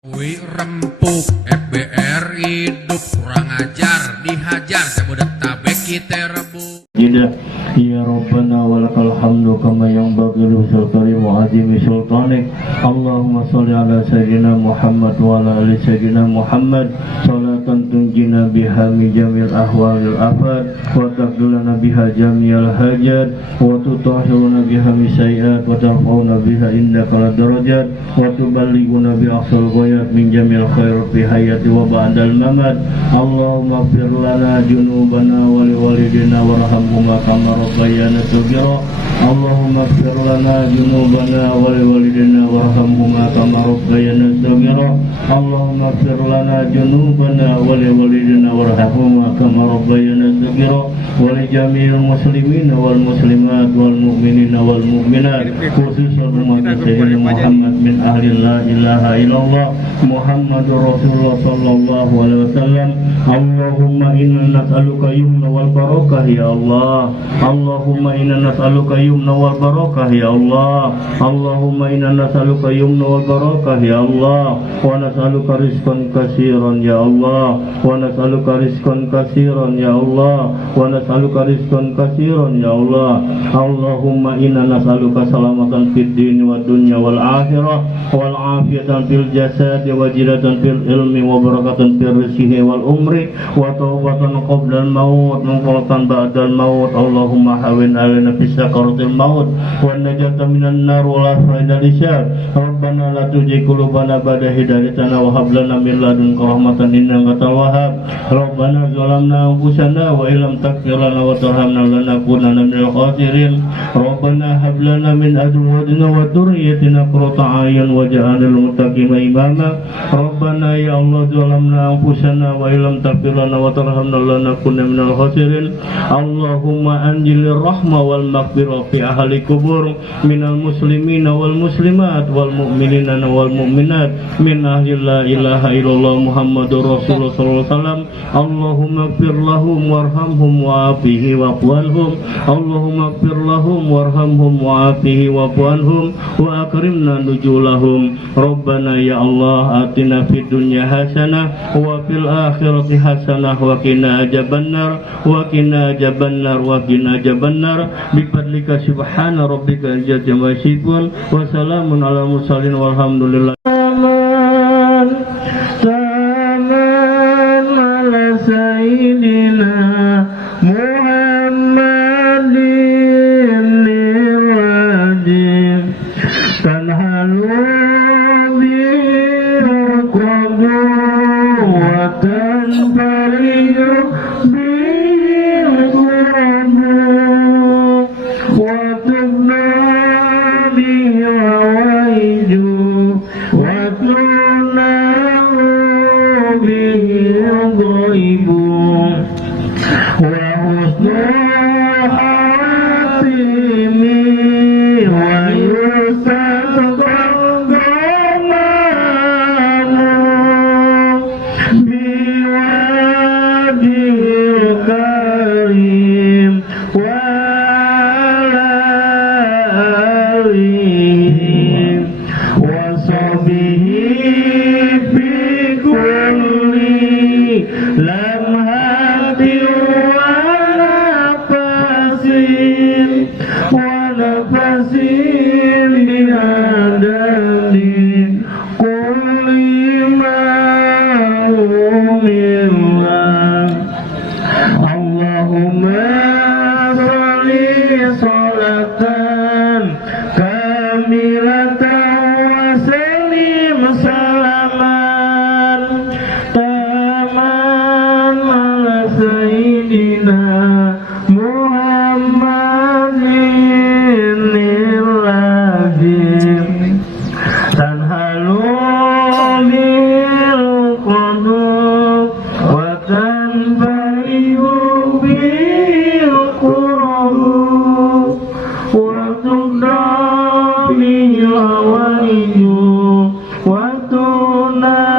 Wih rempuk, FBR hidup kurang ajar, dihajar Jabodetabek kita rebut. Tidak, ya Rabbana walakal hamdu kama yanbaghi li sultanik wa azimi sultanik. Allahumma sholli ala sayyidina Muhammad wa ala ali sayyidina Muhammad salatan tunjina biha min jamil ahwalil afat wa taqdulana biha jamil hajat wa tutahhiruna biha min sayyi'at wa tarfa'una biha indaka darajat wa tuballighuna bi aqsal ghayat min jamil khair fi hayati wa ba'dal mamat. Allahumma fir lana junubana wa li walidina warhamhuma kama rabbayana shaghira. Allahumma fir lana junubana wa li walidina warhamhuma kama rabbayana shaghira. Allahumma fir lana junubana wa li walidina warhamhuma kama rabbayana shaghira. Wa li jami'il muslimina wal muslimat wal mu'minina wal mu'minat khususan umat Sayyidina Muhammad min ahli la ilaha illallah Muhammadur Rasulullah sallallahu alaihi wasallam. Allahumma inna nas'aluka yumna wal barakah ya Allah. Allahumma inna nas'aluka yumna wal barakah ya Allah. Allahumma inna nas'aluka yumna wal barakah ya Allah. Wa nas'aluka rizqan katsiran ya Allah. Wa nas'aluka rizqan katsiran ya Allah. Wa nas'aluka rizqan katsiran ya Allah. Allahumma inna nas'aluka salamatan fid din wad dunya wal akhirah wal afiyatan fil jasad wa jilatan fil ilmi wa barakatan fil rizqi wal umri wa tawbatan qabla al maut wa qurratan ba'da al maut. Allahumma hawin alaina fi sakaratil maut wa najata minan nar wa la faida lisyar. Rabbana la tuzigh qulubana ba'da hidayatana wa hab lana min ladunka rahmatan innaka antal wahhab. Rabbana zalamna anfusana wa illam taghfir lana wa tarhamna lanakunanna minal khasirin. Rabbana hab lana min azwajina wa dhurriyyatina qurrata a'yun waj'alna lil muttaqina imama. Rabbana ya Allah zalamna anfusana wa illam taghfir lana wa tarhamna lanakunanna minal khasirin. Allahumma anjilir rahmah wal maghfirah fi ahli kubur minal muslimina wal muslimat wal mu'minina wal mu'minat min ahli la ilaha illallah Muhammadur Rasulullah sallallahu alaihi wasallam. Allahumma ighfir lahum warhamhum wa'afihi wa'fu. Allahumma ighfir lahum warhamhum wa'afihi wa'fu wa akrimna nuzulahum. Rabbana ya Allah atina fid dunya hasanah wa fil akhirati hasanah wa qina adzabannar wa qina adzabannar wa qina adzabannar bi fadlika subhana rabbika izzati amma yasifun wa salamun ala mursalin walhamdulillah. Salam ala sayyidina Muhammadin lirajim tanhalu bil qadu wa tanfariyu bil qurbu wa tubna bihi wa waidu wa tuna bihi ghaibu wa husnul hatimi wa yusal qadamamu biwadil karim wa ala alihi wa sahbihi bi kulli lamhati wa nafasin bi adadin kulli ma'umillah. Allahumma sholli sholatan kamilatan wa sallim salaman taman ala sayyidina Muhammadin lirajim tanhalu bil qadub wa tanfariyu bil qurbu wa tudami wa waidu wa tuna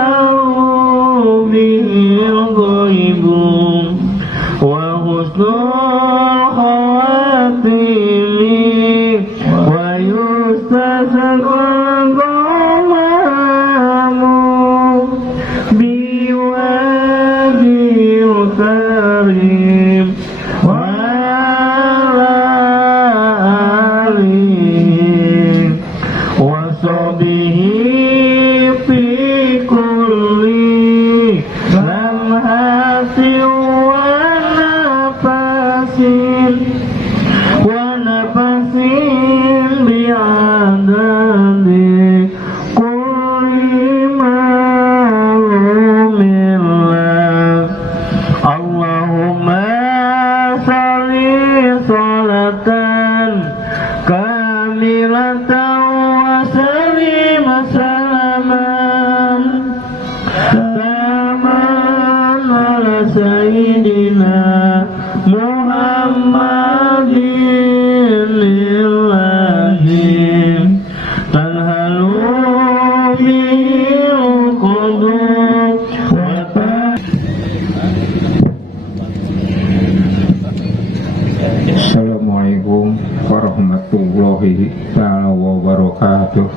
Waalaikumsalam wabarakatuh.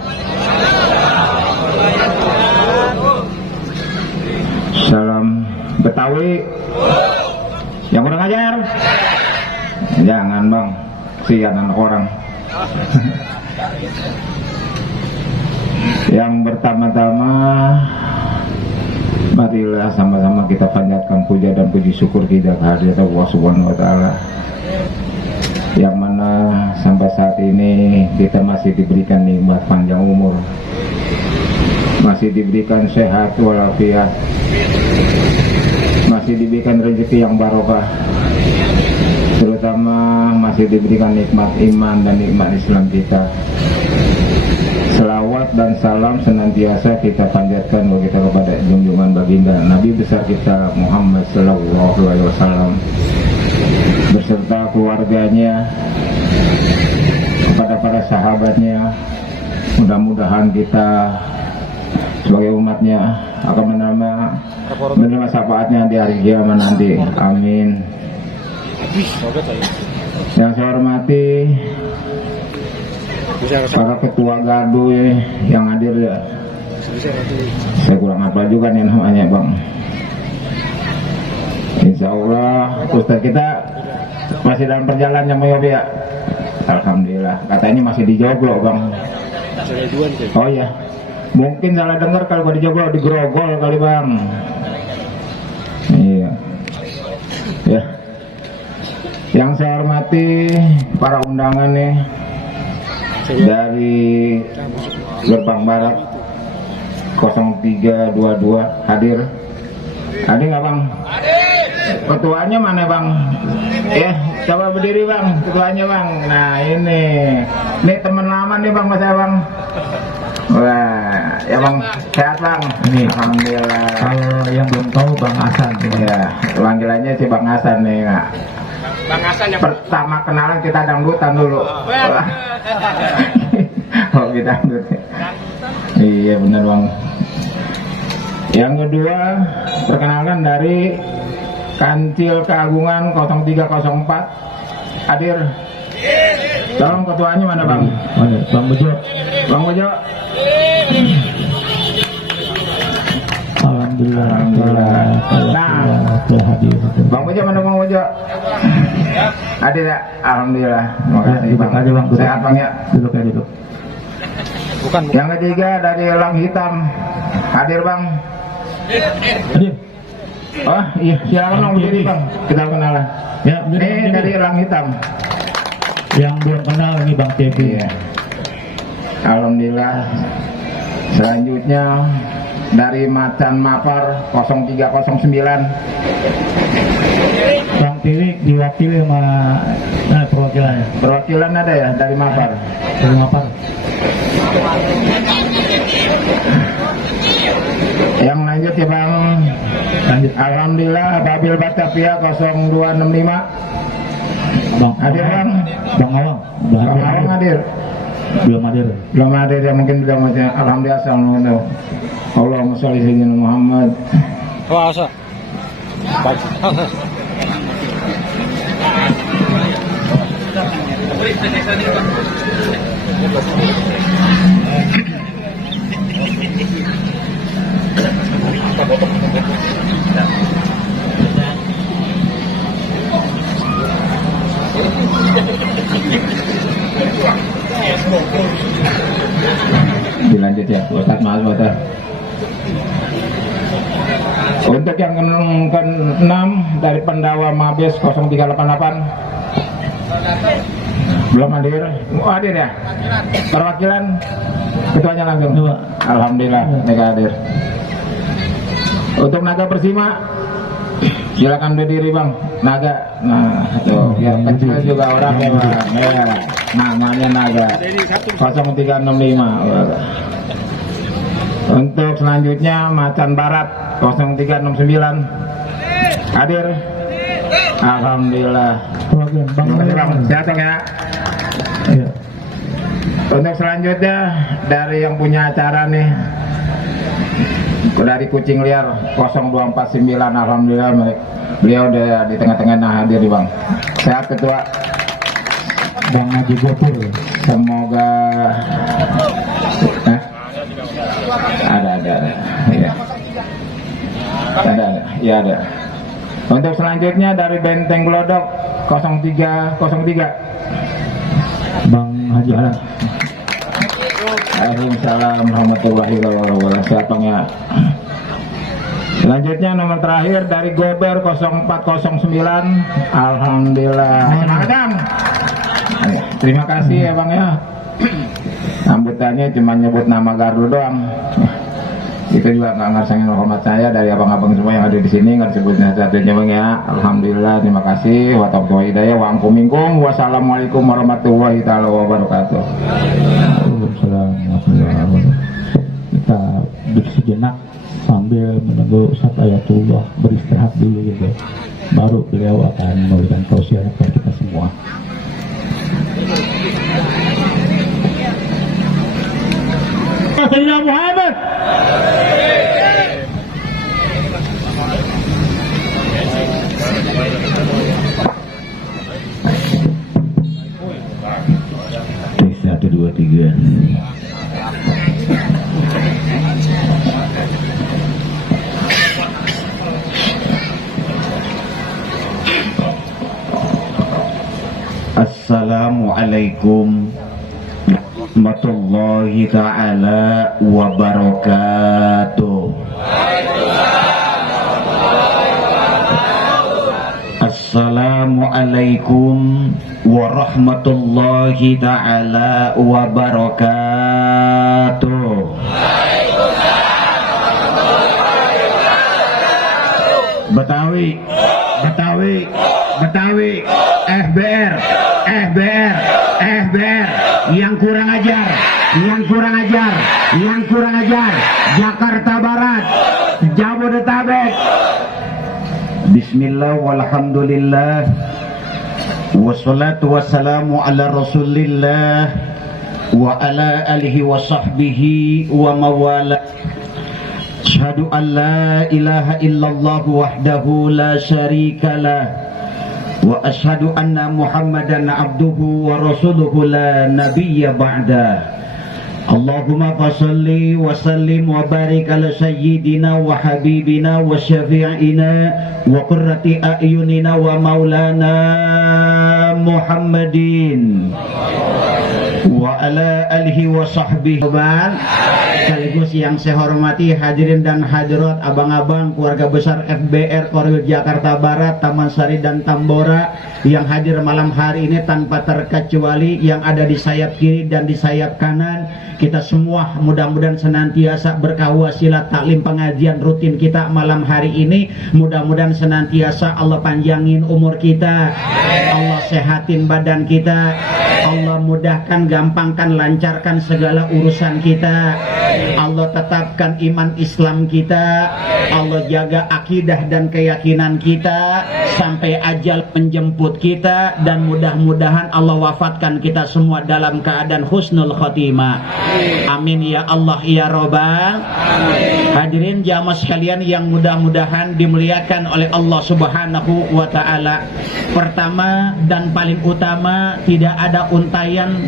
Salam Betawi. Yang kurang ajar jangan bang, sian anak orang. Yang pertama-tama, marilah sama-sama kita panjatkan puja dan puji syukur kita kehadirat Allah Subhanahu wa Ta'ala, yang mana sampai saat ini kita masih diberikan nikmat panjang umur, masih diberikan sehat walafiat, masih diberikan rezeki yang barokah, terutama masih diberikan nikmat iman dan nikmat Islam kita. Selawat dan salam senantiasa kita panjatkan kita kepada junjungan baginda Nabi besar kita Muhammad Sallallahu Alaihi Wasallam beserta keluarganya, kepada para sahabatnya. Mudah-mudahan kita sebagai umatnya akan menerima syafaatnya di hari kiamat nanti. Amin. Yang saya hormati para ketua gardu yang hadir ya. Saya kurang apa juga nih namanya bang. Insya Allah Ustaz kita masih dalam perjalanan yang Yobi ya. Alhamdulillah. Katanya masih di Joglo bang. Oh ya, mungkin salah dengar kalau di Joglo di Grogol kali bang. Iya. Ya. Yang saya hormati para undangan nih dari Gerbang Barat 0322 hadir. Hadir nggak bang? Ketuanya mana bang? Ya, coba berdiri bang, ketuanya bang. Nah ini teman lama nih bang, saya bang. Wah, ya bang, sehat bang. Ini alhamdulillah. Kalau yang belum tahu Bang Hasan. Ya, panggilannya si Bang Hasan nih. Nah. Bang Hasan yang pertama kenalan kita dangdutan dulu. Oh kita dangdut. Iya benar bang. Yang kedua perkenalkan dari Kancil Keagungan 0304 hadir. Tolong ketuanya mana bang? Bang Bejo. Bang Bejo. Alhamdulillah. Nah, hadir. Bang Bejo mana Bang Bejo? Hadir ya? Alhamdulillah. Terima kasih bang. Aja bang. Sehat bang ya? Duduk ya duduk. bukan. Yang ketiga dari Elang Hitam hadir bang. Hadir. Oh iya, silakan bang berdiri bang. Kita kenalan. Ya, Ini dari Elang Hitam. Yang belum kenal ini Bang Cepi. Iya. Alhamdulillah. Selanjutnya dari Macan Mapar 0309. Bang Tiwik diwakili sama perwakilannya. Perwakilan ada ya dari Mapar. Dari Mapar. Yang lanjut ya bang. Lanjut. Alhamdulillah Babil Batavia 0265 Bang hadir bang. Bang Awang. Bang Awang hadir. Belum hadir. Belum hadir ya, mungkin sudah macam. Alhamdulillah. Assalamualaikum. Allahumma sholli sayyidina Muhammad. Wah, asa. Baik. Dilanjut ya, Ustaz Mas Ustaz. Untuk yang ke-6 dari Pendawa Mabes 0388 belum hadir. Oh, hadir ya? Perwakilan ketuanya langsung. Alhamdulillah mereka hadir. Untuk Naga Persima silakan berdiri bang. Naga, nah tuh ya kecil juga orang ya bang. Ya, namanya Naga 0365. Untuk selanjutnya Macan Barat 0369 hadir. Alhamdulillah. Terima kasih bang. Sehat bang ya. Iya. Untuk selanjutnya dari yang punya acara nih dari Kucing Liar 0249. Alhamdulillah beliau udah di tengah-tengah hadir nih bang. Sehat ketua. Bang Haji Gopur. Semoga ada ya. Ada. Untuk selanjutnya dari Benteng Glodok 0303 Bang Haji Alan. Waalaikumsalam warahmatullahi wabarakatuh. Siapa ya? Selanjutnya nomor terakhir dari Gober 0409. Alhamdulillah. Semangat Bang. Terima kasih ya Bang ya. Sambutannya cuma nyebut nama gardu doang. Itu juga nggak ngersengin hormat saya dari abang-abang semua yang ada di sini, nggak disebutnya satunya Bang ya. Alhamdulillah, terima kasih. Wa taufiq hidayah wa angkum minkum. Wassalamualaikum warahmatullahi taala wabarakatuh. Waalaikumsalam warahmatullahi wabarakatuh. Kita duduk sejenak sambil menunggu Ustaz Ayatullah beristirahat dulu gitu. Baru beliau akan memberikan tausiah kepada kita semua. Sayyidina Muhammad. Tes 1 2 3. Assalamualaikum warahmatullahi ta'ala wabarakatuh. Assalamualaikum warahmatullahi ta'ala wabarakatuh. Betawi, FBR, yang kurang ajar, Jakarta Barat, Jabodetabek. Bismillah walhamdulillah, wassalatu wassalamu ala rasulillah wa ala alihi wa sahbihi wa mawala. Asyhadu an la ilaha illallah wahdahu la syarikalah wa asyhadu anna Muhammadan abduhu wa rasuluhu la nabiyya ba'da. Allahumma fasalli wa sallim wa barik ala sayyidina wa habibina wa syafi'ina wa qurrati a'yunina wa maulana Muhammadin wa ala alihi wa sahbihi. Sekaligus yang saya hormati hadirin dan hadirat, abang-abang, keluarga besar FBR Korwil Jakarta Barat, Taman Sari dan Tambora yang hadir malam hari ini tanpa terkecuali yang ada di sayap kiri dan di sayap kanan. Kita semua mudah-mudahan senantiasa berkah wasilah taklim pengajian rutin kita malam hari ini. Mudah-mudahan senantiasa Allah panjangin umur kita, Allah sehatin badan kita, Allah mudahkan, gampangkan, lancarkan segala urusan kita, Allah tetapkan iman Islam kita, Allah jaga akidah dan keyakinan kita sampai ajal menjemput kita, dan mudah-mudahan Allah wafatkan kita semua dalam keadaan husnul khotimah. Amin ya Allah ya Robbal. Hadirin jamaah sekalian yang mudah-mudahan dimuliakan oleh Allah Subhanahu wa ta'ala. Pertama dan paling utama, tidak ada untayan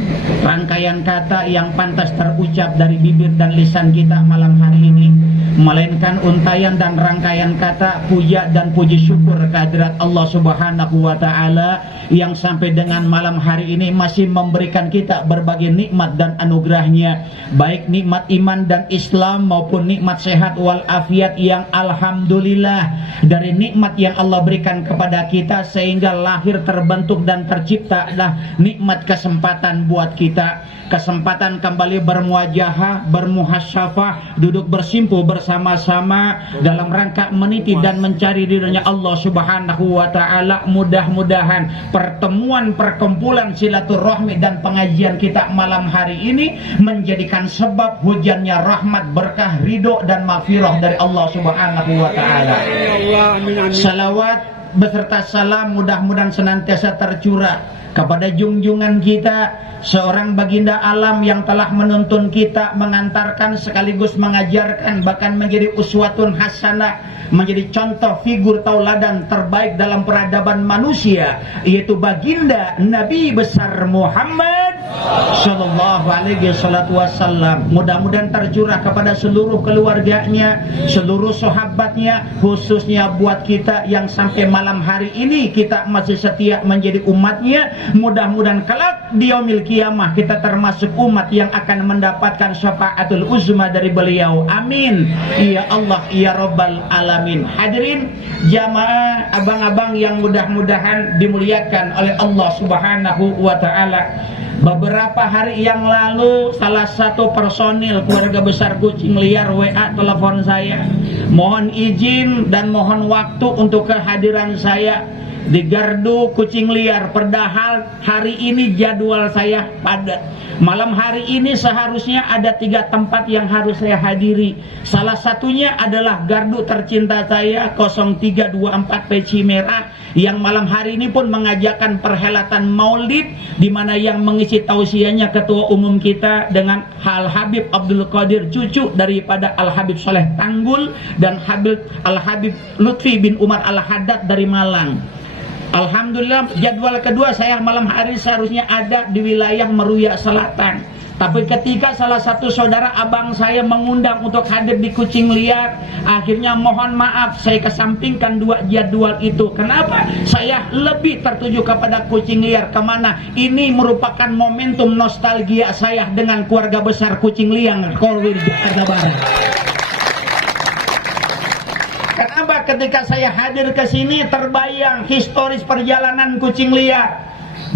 rangkaian kata yang pantas terucap dari bibir dan lisan kita malam hari ini, melainkan untayan dan rangkaian kata puja dan puji syukur kehadirat Allah Subhanahu wa ta'ala yang sampai dengan malam hari ini masih memberikan kita berbagai nikmat dan anugerahnya, baik nikmat iman dan Islam maupun nikmat sehat walafiat yang alhamdulillah. Dari nikmat yang Allah berikan kepada kita sehingga lahir, terbentuk dan terciptalah nikmat kesempatan buat kita, kesempatan kembali bermuajahah, bermuhasyafah, duduk bersimpuh bersama-sama dalam rangka meniti dan mencari ridhonya Allah Subhanahu wa ta'ala. Mudah-mudahan pertemuan, perkumpulan, silaturahmi dan pengajian kita malam hari ini menjadikan sebab hujannya rahmat, berkah, ridho dan maghfirah dari Allah Subhanahu wa ta'ala. Salawat beserta salam mudah-mudahan senantiasa tercurah kepada junjungan kita, seorang baginda alam yang telah menuntun kita, mengantarkan sekaligus mengajarkan, bahkan menjadi uswatun hasanah, menjadi contoh figur tauladan terbaik dalam peradaban manusia, yaitu baginda Nabi besar Muhammad Sallallahu alaihi wasallam. Mudah-mudahan tercurah kepada seluruh keluarganya, seluruh sahabatnya, khususnya buat kita yang sampai malam hari ini kita masih setia menjadi umatnya. Mudah-mudahan kelak di yaumil kiamah kita termasuk umat yang akan mendapatkan syafaatul uzma dari beliau. Amin ya Allah ya Rabbal alamin. Hadirin jamaah, abang-abang yang mudah-mudahan dimuliakan oleh Allah Subhanahu wa taala. Beberapa hari yang lalu salah satu personil keluarga besar Kucing Liar WA telepon saya, mohon izin dan mohon waktu untuk kehadiran saya di gardu Kucing Liar. Padahal hari ini jadwal saya padat. Malam hari ini seharusnya ada 3 tempat yang harus saya hadiri. Salah satunya adalah gardu tercinta saya 0324 Peci Merah, yang malam hari ini pun mengajakkan perhelatan maulid, di mana yang mengisi tausiahnya Ketua Umum kita dengan Al Habib Abdul Qadir, cucu daripada Al Habib Soleh Tanggul, dan Al Habib Lutfi bin Umar Al Haddad dari Malang. Alhamdulillah, jadwal kedua saya malam hari seharusnya ada di wilayah Meruya Selatan. Tapi ketika salah satu saudara abang saya mengundang untuk hadir di Kucing Liar, akhirnya mohon maaf saya kesampingkan 2 jadwal itu. Kenapa? Saya lebih tertuju kepada Kucing Liar. Kemana? Ini merupakan momentum nostalgia saya dengan keluarga besar Kucing Liar, Korwil Jakarta Barat. Kenapa ketika saya hadir ke sini terbayang historis perjalanan Kucing Liar.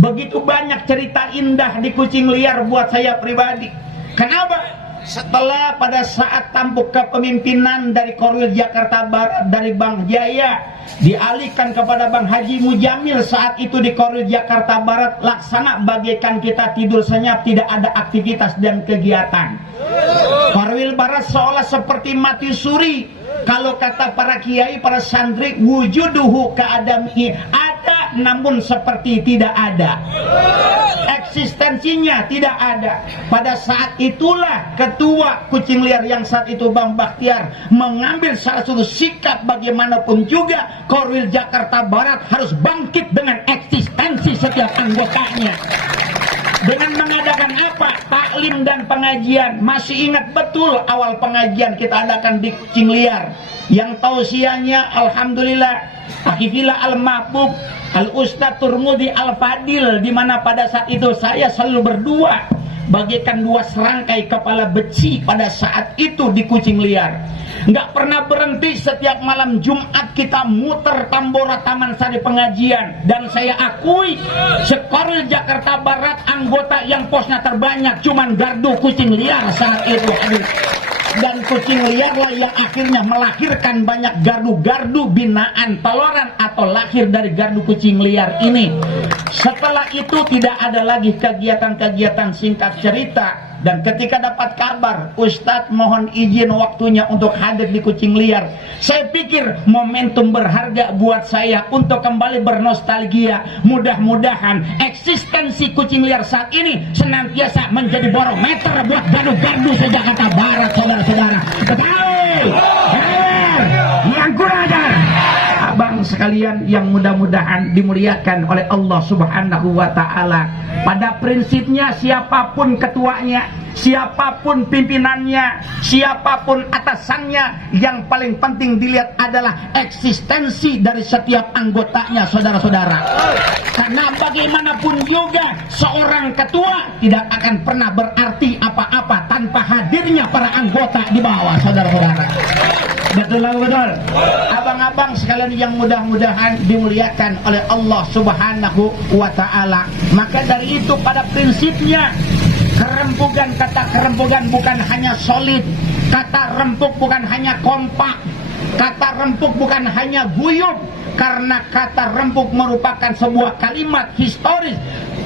Begitu banyak cerita indah di Kucing Liar buat saya pribadi. Kenapa? Setelah pada saat tampuk kepemimpinan dari Korwil Jakarta Barat dari Bang Jaya dialihkan kepada Bang Haji Mujamil, saat itu di Korwil Jakarta Barat laksana bagaikan kita tidur senyap, tidak ada aktivitas dan kegiatan. Korwil Barat seolah seperti mati suri. Kalau kata para kiai, para santri, wujuduhu keadami, ada namun seperti tidak ada. Eksistensinya tidak ada. Pada saat itulah ketua Kucing Liar yang saat itu Bang Bakhtiar mengambil salah satu sikap, bagaimanapun juga Korwil Jakarta Barat harus bangkit dengan eksistensi setiap anggotanya. Dengan mengadakan apa? Taklim dan pengajian. Masih ingat betul awal pengajian kita adakan di Kucing Liar, yang tausiahnya alhamdulillah Akifillah Al-Mahbub Al-Ustadz Turmudi Al-Fadil, di mana pada saat itu saya selalu berdua bagaikan 2 serangkai kepala beci pada saat itu di Kucing Liar. Nggak pernah berhenti, setiap malam Jumat kita muter Tambora Taman Sari pengajian. Dan saya akui Korwil Jakarta Barat anggota yang posnya terbanyak cuman gardu Kucing Liar saat itu. Dan Kucing Liar lah yang akhirnya melahirkan banyak gardu-gardu binaan Taloran atau lahir dari gardu Kucing Liar ini. Setelah itu tidak ada lagi kegiatan-kegiatan, singkat cerita. Dan ketika dapat kabar Ustadz mohon izin waktunya untuk hadir di Kucing Liar, saya pikir momentum berharga buat saya untuk kembali bernostalgia. Mudah-mudahan eksistensi Kucing Liar saat ini senantiasa menjadi barometer buat gardu-gardu se-Jakarta Barat, saudara-saudara. Betul! Yang kurang ajar, abang sekalian yang mudah-mudahan dimuliakan oleh Allah Subhanahu wa ta'ala. Pada prinsipnya siapapun ketuanya, siapapun pimpinannya, siapapun atasannya, yang paling penting dilihat adalah eksistensi dari setiap anggotanya, saudara-saudara. Karena bagaimanapun juga seorang ketua tidak akan pernah berarti apa-apa tanpa hadirnya para anggota di bawah, saudara-saudara. Betul lah, betul. Abang-abang sekalian yang mudah-mudahan dimuliakan oleh Allah Subhanahu wa ta'ala. Maka dari itu pada prinsipnya kerempugan, kata kerempugan bukan hanya solid, kata rempuk bukan hanya kompak, kata rempuk bukan hanya guyup, karena kata rempuk merupakan sebuah kalimat historis.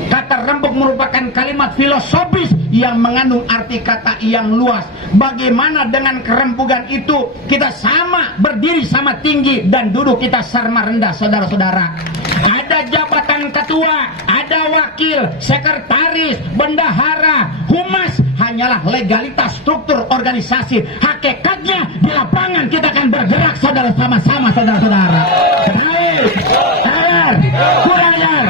Kata rempuk merupakan kalimat filosofis yang mengandung arti kata yang luas. Bagaimana dengan kerempukan itu? Kita sama berdiri sama tertinggi dan duduk kita sarma rendah, saudara-saudara. Ada jabatan ketua, ada wakil, sekretaris, bendahara, humas, hanyalah legalitas struktur organisasi. Hakikatnya di lapangan kita akan bergerak saudara, sama-sama saudara-saudara. Kurang ajar.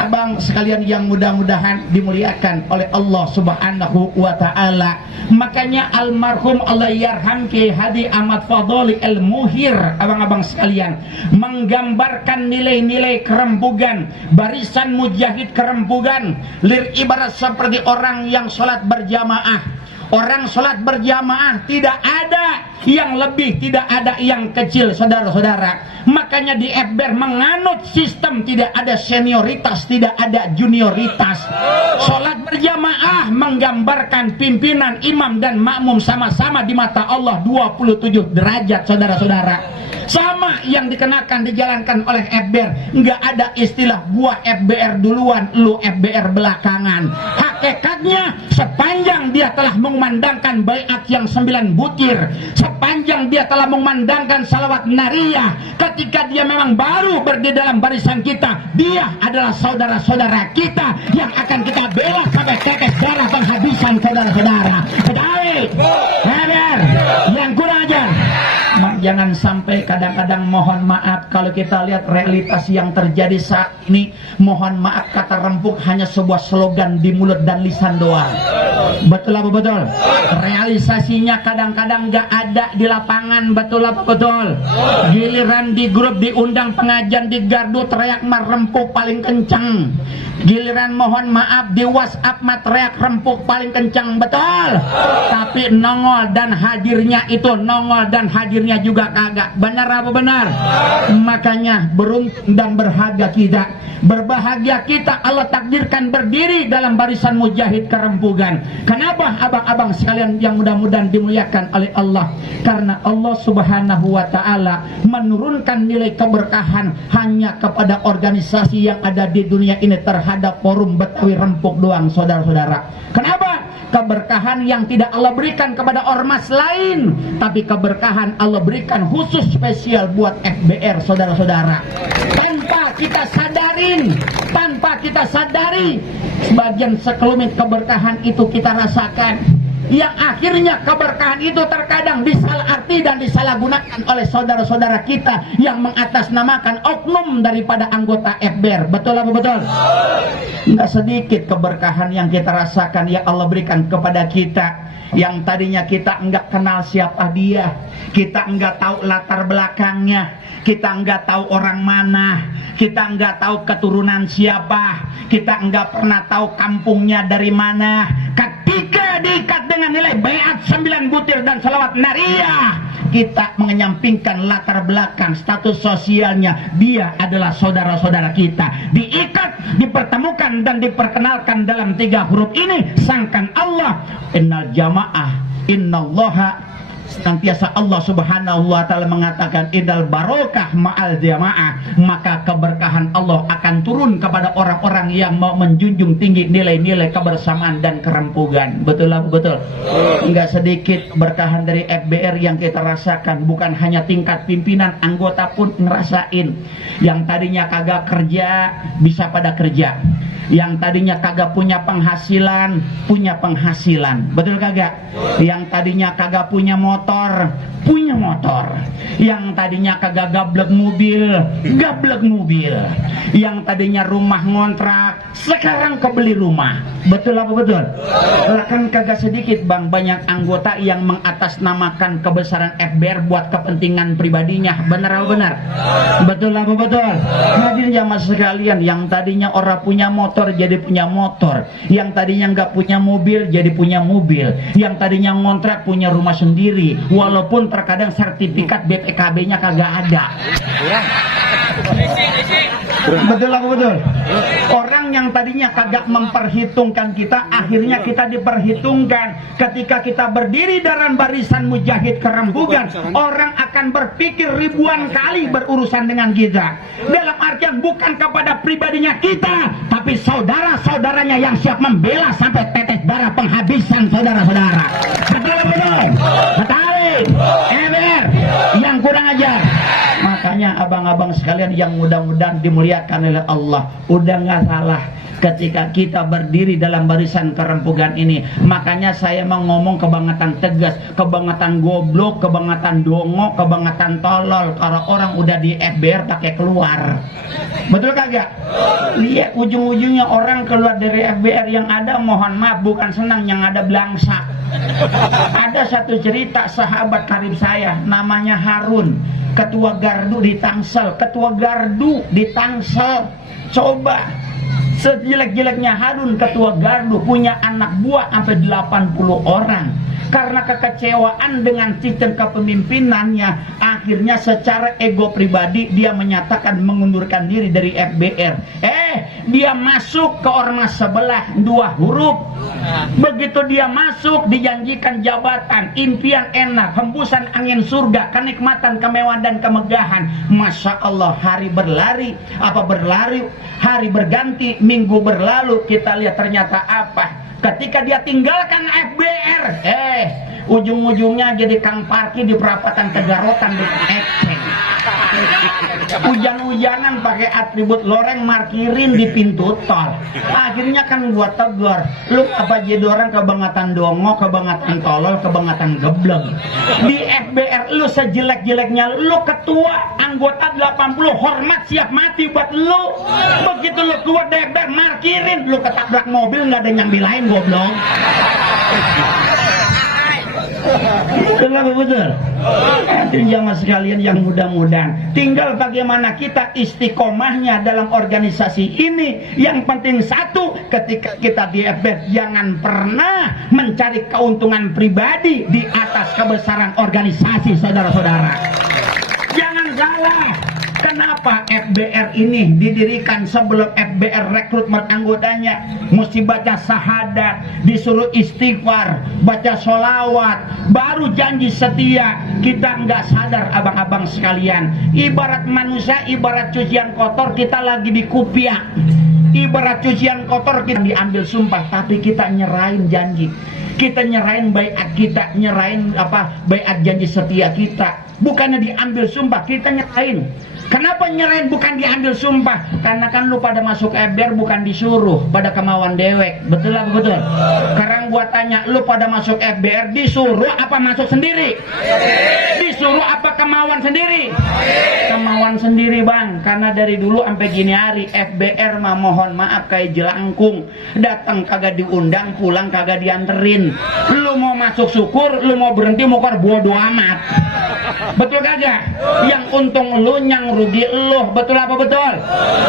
Abang sekalian yang mudah-mudahan dimuliakan oleh Allah Subhanahu wa taala. Makanya almarhum Allah yarham Ki Hadi Ahmad Fadholi Al-Muhir, abang-abang sekalian, menggambarkan nilai-nilai kerembugan, barisan mujahid kerembugan, lir ibarat seperti orang yang sholat berjamaah. Orang sholat berjamaah tidak ada yang lebih, tidak ada yang kecil, saudara-saudara. Makanya di FBR menganut sistem tidak ada senioritas, tidak ada junioritas. Sholat berjamaah menggambarkan pimpinan, imam dan makmum sama-sama di mata Allah 27 derajat, saudara-saudara. Sama yang dikenakan dijalankan oleh FBR. Nggak ada istilah gua FBR duluan, lu FBR belakangan. Hakikatnya sepanjang dia telah mengumandangkan baiat yang 9 butir, sepanjang dia telah mengumandangkan salawat nariyah, ketika dia memang baru berdiri dalam barisan kita, dia adalah saudara-saudara kita yang akan kita bela sampai tetes darah penghabisan, saudara-saudara. Kedai FBR yang kurang ajar. Jangan sampai kadang-kadang mohon maaf kalau kita lihat realitas yang terjadi saat ini, mohon maaf kata rempuk hanya sebuah slogan di mulut dan lisan doang. Betul apa betul? Realisasinya kadang-kadang gak ada di lapangan, betul apa betul? Giliran di grup diundang pengajian di gardu teriak mah rempuk paling kencang. Giliran mohon maaf di WhatsApp mah teriak rempuk paling kencang, betul? Tapi nongol dan hadirnya itu nongol dan hadirnya juga kagak. Benar apa benar? Makanya beruntung dan berharga kita, berbahagia kita Allah takdirkan berdiri dalam barisan mujahid kerempugan. Kenapa abang-abang sekalian yang mudah-mudahan dimuliakan oleh Allah? Karena Allah Subhanahu wa taala menurunkan nilai keberkahan hanya kepada organisasi yang ada di dunia ini terhadap forum Betawi Rempuk doang, saudara-saudara. Kenapa? Keberkahan yang tidak Allah berikan kepada ormas lain, tapi keberkahan Allah berikan khusus spesial buat FBR, saudara-saudara. Tanpa kita sadarin, tanpa kita sadari, sebagian sekelumit keberkahan itu kita rasakan, yang akhirnya keberkahan itu terkadang disalaharti dan disalahgunakan oleh saudara-saudara kita yang mengatasnamakan oknum daripada anggota FBR. Betul apa betul? Nggak sedikit keberkahan yang kita rasakan yang Allah berikan kepada kita, yang tadinya kita enggak kenal siapa dia, kita enggak tahu latar belakangnya, kita enggak tahu orang mana, kita enggak tahu keturunan siapa, kita enggak pernah tahu kampungnya dari mana. Ketika diikat dengan nilai baiat 9 butir dan salawat nariyah, kita mengenyampingkan latar belakang status sosialnya. Dia adalah saudara-saudara kita, diikat, dipertemukan dan diperkenalkan dalam 3 huruf ini, sangkan Allah, innal jamaah, innallaha. Senantiasa Allah Subhanahu wa taala mengatakan innal barokah ma'al jamaah, maka keberkahan Allah akan turun kepada orang-orang yang mau menjunjung tinggi nilai-nilai kebersamaan dan kerempugan. Betul apa betul? Enggak sedikit keberkahan dari FBR yang kita rasakan, bukan hanya tingkat pimpinan, anggota pun ngerasain. Yang tadinya kagak kerja bisa pada kerja, yang tadinya kagak punya penghasilan punya penghasilan, betul kagak? Yang tadinya kagak punya motor punya motor, yang tadinya kagak gablek mobil gablek mobil, yang tadinya rumah ngontrak sekarang kebeli rumah. Betul apa betul? Lah kan kagak sedikit bang, banyak anggota yang mengatasnamakan kebesaran FBR buat kepentingan pribadinya. Benar apa benar? Betul apa betul? Hadirin jamaah sekalian, yang tadinya orang punya motor jadi punya motor, yang tadinya nggak punya mobil jadi punya mobil, yang tadinya ngontrak punya rumah sendiri, walaupun terkadang sertifikat BPKB-nya kagak ada. Betul apa betul? Orang yang tadinya kagak memperhitungkan kita, akhirnya kita diperhitungkan. Ketika kita berdiri dalam barisan mujahid kerempugan, orang akan berpikir ribuan kali berurusan dengan kita. Dalam artian bukan kepada pribadinya kita, tapi saudara-saudaranya yang siap membela sampai tetes darah penghabisan, saudara-saudara. Betul betul. Betawi, FBR yang kurang ajar. Makanya abang-abang sekalian yang mudah-mudahan dimuliakan oleh Allah, udah nggak salah ketika kita berdiri dalam barisan kerempugan ini. Makanya saya mau ngomong kebangetan tegas, kebangetan goblok, kebangetan dongo, kebangetan tolol kalau orang udah di FBR pakai keluar. Betul kagak? Lihat ujung-ujungnya orang keluar dari FBR, yang ada mohon maaf bukan senang, yang ada belangsa. Ada satu cerita sahabat karib saya namanya Harun, ketua gardu di Tangsel. Ketua gardu di Tangsel, coba sejelek-jeleknya Harun ketua gardu punya anak buah sampai 80 orang. Karena kekecewaan dengan sistem kepemimpinannya, akhirnya secara ego pribadi dia menyatakan mengundurkan diri dari FBR. Dia masuk ke ormas sebelah 2 huruf. Begitu dia masuk, dijanjikan jabatan, impian enak, hembusan angin surga, kenikmatan, kemewahan dan kemegahan. Masya Allah, hari berlari, hari berganti, minggu berlalu, kita lihat ternyata apa? Ketika dia tinggalkan FBR, ujung-ujungnya jadi kang parkir di perapatan Tegarotan di Ekeng. Hujan-hujanan pakai atribut loreng markirin di pintu tol. Akhirnya kan gua tegur, lu apa jadi orang kebangetan dongo, kebangetan tolol, kebangetan gebleng. Di FBR lu sejelek-jeleknya, lu ketua anggota 80, hormat siap mati buat lu. Begitu lu keluar dari FBR, markirin, lu ketabrak mobil nggak ada yang nyambilain goblok. Betul apa betul? Jamaah sekalian yang mudah-mudahan, tinggal bagaimana kita istiqomahnya dalam organisasi ini. Yang penting satu, ketika kita di FBR jangan pernah mencari keuntungan pribadi di atas kebesaran organisasi, saudara-saudara. Jangan salah. Kenapa FBR ini didirikan? Sebelum FBR rekrutmen anggotanya mesti baca syahadat, disuruh istighfar, baca sholawat, baru janji setia. Kita nggak sadar abang-abang sekalian, ibarat manusia, ibarat cucian kotor, kita lagi di kupiah. Ibarat cucian kotor, kita diambil sumpah, tapi kita nyerahin janji, kita nyerahin baiat, kita nyerahin baiat janji setia kita. Bukannya diambil sumpah, kita nyerahin. Kenapa nyerahin bukan diambil sumpah? Karena kan lu pada masuk FBR bukan disuruh, pada kemauan dewek. Betul apa betul? Sekarang gua tanya, lu pada masuk FBR disuruh apa masuk sendiri? Disuruh apa kemauan sendiri? Kemauan sendiri bang. Karena dari dulu sampai gini hari FBR mah mohon maaf kayak jelangkung, datang kagak diundang, pulang kagak dianterin. Lu mau masuk syukur, lu mau berhenti mukar bodo amat. Betul kagak? Yang untung lu, yang rugi lu. Betul apa betul?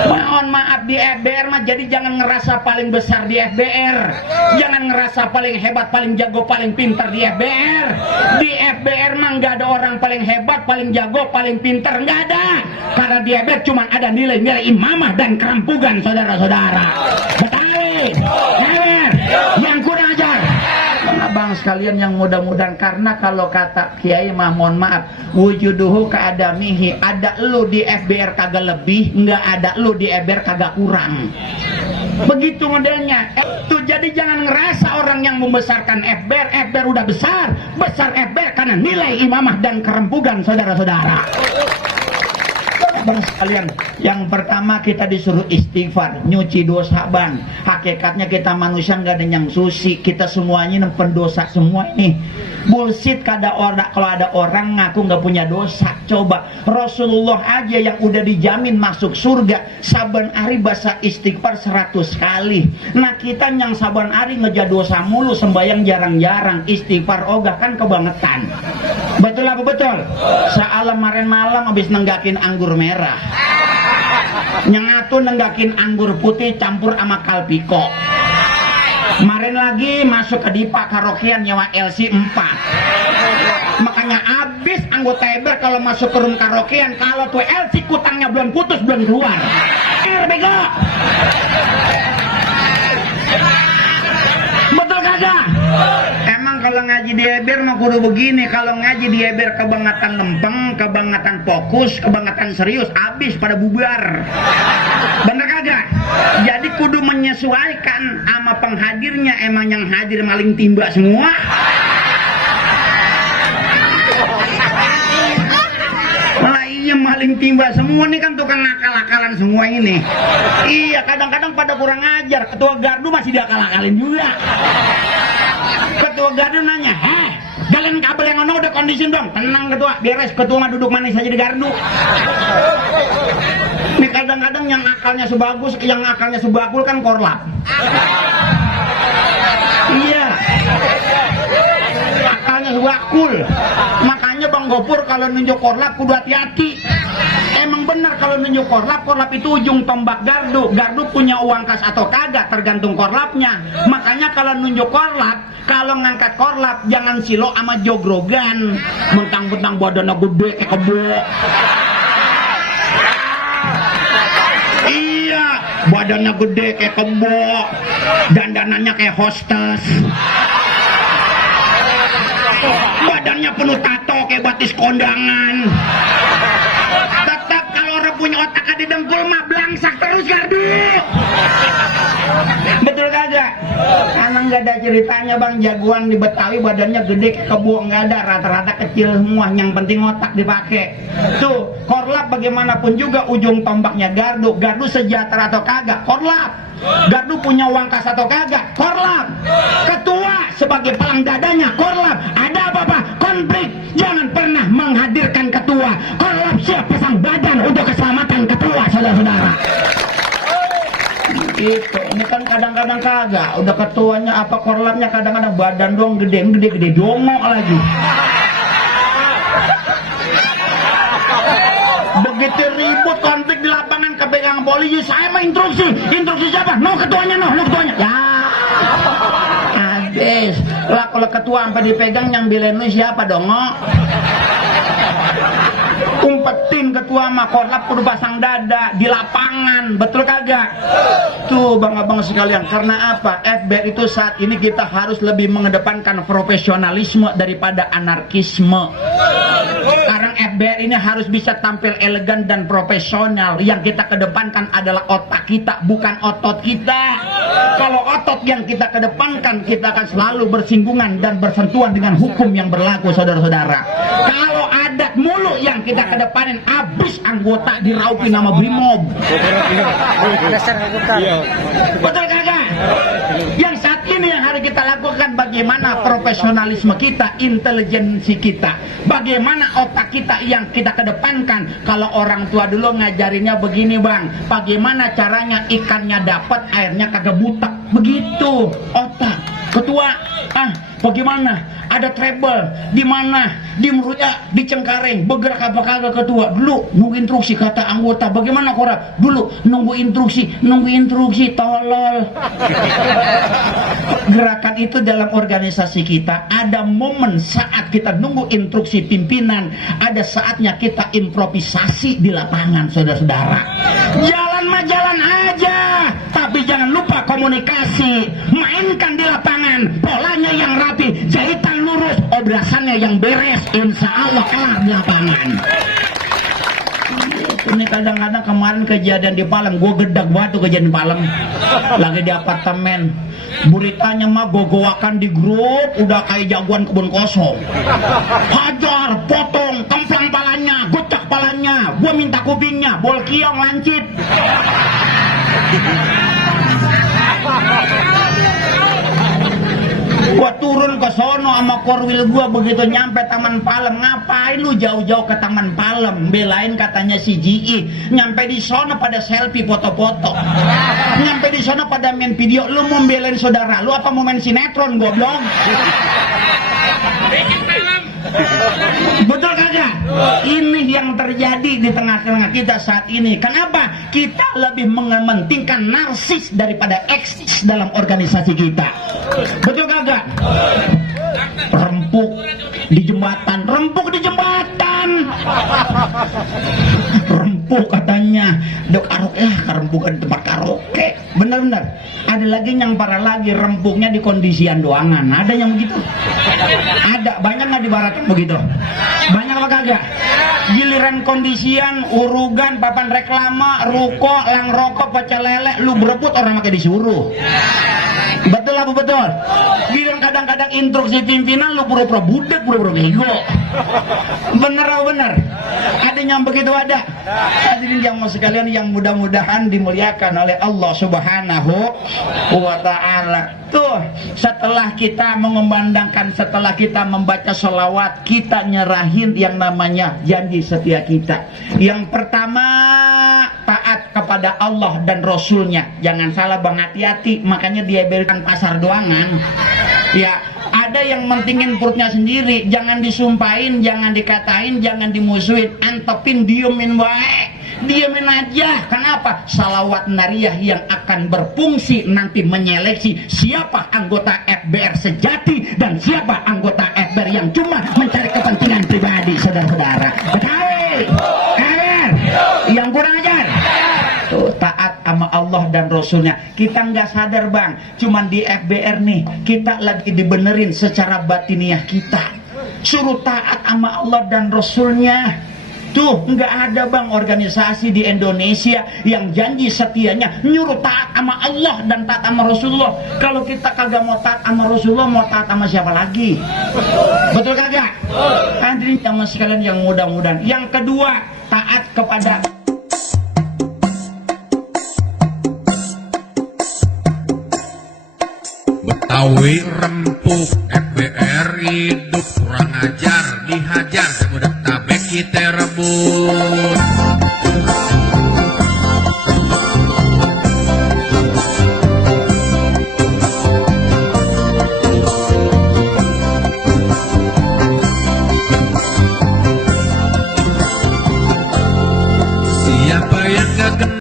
Mohon maaf di FBR mah, jadi jangan ngerasa paling besar di FBR. Jangan ngerasa paling hebat, paling jago, paling pintar di FBR. Di FBR mah nggak ada orang paling hebat, paling jago, paling pintar, nggak ada. Karena di FBR cuma ada nilai-nilai imamah dan kerampugan, saudara-saudara. Betul? Yang kurang ajar. Abang sekalian yang mudah-mudahan, karena kalau kata Kiai mah mohon maaf, wujuduhu keadamihi, ada lu di FBR kagak lebih, nggak ada lu di FBR kagak kurang. Begitu modelnya. Itu jadi jangan ngerasa orang yang membesarkan FBR, FBR udah besar FBR karena nilai imamah dan kerempugan, saudara-saudara. Sekalian, yang pertama kita disuruh istighfar, nyuci dosa bang. Hakikatnya kita manusia nggak ada yang suci, kita semuanya pendosa semua ini. Bullshit kalau ada orang ngaku nggak punya dosa. Coba Rasulullah aja yang udah dijamin masuk surga, saban hari bahasa istighfar 100 kali. Nah kita yang saban hari ngejar dosa mulu, sembayang jarang-jarang, istighfar ogah kan kebangetan. Betul apa betul? Saalam kemarin malam habis nenggakin anggur merah, nyengatu nenggakin anggur putih campur sama kalpiko. Kemarin lagi masuk ke Dipa karaokean nyewa LC 4. Makanya abis anggota FBR kalau masuk ke room karaokean, kalau tuh LC kutangnya belum putus, belum keluar. Bego. Betul kagak? Emang kalau ngaji di FBR mah kudu begini. Kalau ngaji di FBR kebangetan lempeng, kebangetan fokus, kebangetan serius, abis pada bubar. Bener kagak? Jadi kudu menyesuaikan sama penghadirnya. Emang yang hadir maling timba semua. Lah iya mah maling timba semua nih kan tukang akal-akalan semua ini. Iya, kadang-kadang pada kurang ajar. Ketua gardu masih diakal-akalin juga. Ketua gardu nanya, galen kabel yang ono udah kondisi dong. Tenang ketua, beres. Ketua mah duduk manis aja di gardu. Ini kadang-kadang yang akalnya sebagus, yang akalnya sebakul kan korlap. Iya, akalnya sebakul. Makanya Bang Gopur kalau nunjuk korlap kudu hati-hati. Emang benar kalau nunjuk korlap, korlap itu ujung tombak gardu. Gardu punya uang kas atau kagak tergantung korlapnya. Makanya kalau nunjuk korlap, kalau ngangkat korlap jangan silo sama jogrogan. Mentang-mentang badannya gede kayak kebo. Iya, badannya gede kayak kebo, dandanannya kayak hostess, badannya penuh tato kayak batis kondangan. Tetap kalau orang punya otak di dengkul mah belangsak terus gardu. Betul kagak? Karena nggak ada ceritanya Bang, jagoan di Betawi badannya gede kayak kebo, nggak ada, rata-rata kecil semua. Yang penting otak dipakai. Tuh, korlap bagaimanapun juga ujung tombaknya gardu. Gardu sejahtera atau kagak? Korlap. Gardu punya uang kas atau kagak? Korlap. Ketua sebagai pelang dadanya korlap. Ada apa-apa? Konflik. Jangan pernah menghadirkan ketua. Korlap siap pasang badan untuk keselamatan ketua, saudara-saudara. Itu, ini kan kadang-kadang kagak. Udah ketuanya apa korlapnya kadang-kadang badan doang gede dongok lagi. Begitu ribut konflik di lapangan kepegang polisi, saya mah instruksi siapa? No ketuanya, no ketuanya. Ya, habis. Lah kalau ketua sampai dipegang yang bilenu siapa dong? Umpetin ketua mah korlap kudu pasang dada di lapangan, betul kagak? Tuh bang-abang sekalian, karena apa? FBR itu saat ini kita harus lebih mengedepankan profesionalisme daripada anarkisme. Sekarang FBR ini harus bisa tampil elegan dan profesional. Yang kita kedepankan adalah otak kita, bukan otot kita. Kalau otot yang kita kedepankan, kita akan selalu bersinggungan dan bersentuhan dengan hukum yang berlaku, saudara-saudara. Kalau adat mulu yang kita kedepanin, abis anggota diraupi nama brimob. Betul kagak? Yang saat ini yang harus kita lakukan, bagaimana profesionalisme kita, intelijensi kita, bagaimana otak kita yang kita kedepankan. Kalau orang tua dulu ngajarinnya begini bang, bagaimana caranya ikannya dapat airnya kagak butek, begitu otak. Ketua, bagaimana? Ada treble di mana? Di Meruya, di Cengkareng. Bergerak apa kagak ketua? Dulu nunggu instruksi kata anggota. Bagaimana korap? Dulu nunggu instruksi, tolol. Gerakan itu dalam organisasi kita ada momen saat kita nunggu instruksi pimpinan, ada saatnya kita improvisasi di lapangan, saudara-saudara. Jalan mah jalan aja, tapi jangan lupa komunikasi. Mainkan di lapangan, polanya yang rapi, jahitan lurus, obrasannya yang beres, insya Allah kelar di lapangan. Ini kadang-kadang kemarin kejadian di Palem, gue gedak banget tuh kejadian di Palem. Lagi di apartemen, beritanya mah gogoakan di grup, udah kayak jagoan kebun kosong. Hajar, potong, kemplang palanya, gocak palanya, gue minta kupingnya, bol kiong lancip. Gua turun ke sono sama korwil gua, begitu nyampe Taman Palem. Ngapain lu jauh-jauh ke Taman Palem? Belain katanya si GI. Nyampe di sono pada selfie foto-foto. Nyampe di sono pada main video. Lu mau belain saudara lu apa mau main sinetron goblok? Betul kagak? Ini yang terjadi di tengah-tengah kita saat ini. Kenapa? Kita lebih mementingkan narsis daripada eksis dalam organisasi kita. Betul kagak? Rempuk di jembatan, rempuk katanya. Dok karaoke, kerempukan di tempat karaoke. Bener-bener. Ada lagi yang parah lagi, rempuknya di kondisian doangan. Ada yang begitu? Ada. Banyak nggak di barat begitu? Banyak apa kagak? Giliran kondisian, urugan, papan reklama, ruko, lang rokok, pecel lele, lu berebut orang makai disuruh. Betul apa betul? Bilang kadang-kadang instruksi pimpinan lu pura-pura budak, pura-pura bego. Bener apa bener? Ada yang begitu ada? Hadirin yang sekalian yang mudah-mudahan dimuliakan oleh Allah Subhanahu wa ta'ala. Tuh, setelah kita mengumandangkan, setelah kita membaca sholawat, kita nyerahin yang namanya janji setia kita. Yang pertama, taat kepada Allah dan Rasulnya. Jangan salah bang, hati-hati. Makanya dia berikan pasar doangan. Ya, ada yang mentingin perutnya sendiri. Jangan disumpahin, jangan dikatain, jangan dimusuhin. Antepin, diemin wae. Diamin aja. Kenapa? Salawat nariyah yang akan berfungsi nanti menyeleksi siapa anggota FBR sejati dan siapa anggota FBR yang cuma mencari kepentingan pribadi, saudara-saudara. Betul? Yang kurang ajar. Tuh, taat sama Allah dan Rasulnya. Kita nggak sadar bang, cuman di FBR nih kita lagi dibenerin secara batiniah kita. Suruh taat sama Allah dan Rasulnya. Tuh, nggak ada bang organisasi di Indonesia yang janji setianya nyuruh taat sama Allah dan taat sama Rasulullah. Kalau kita kagak mau taat sama Rasulullah, mau taat sama siapa lagi? Betul kagak? Hadirin sama sekalian yang mudah-mudahan. Yang kedua, taat kepada Betawi rempuk, FBR hidup, kurang ajar dihajar, budak tabek kita rebut. Siapa yang gak kenal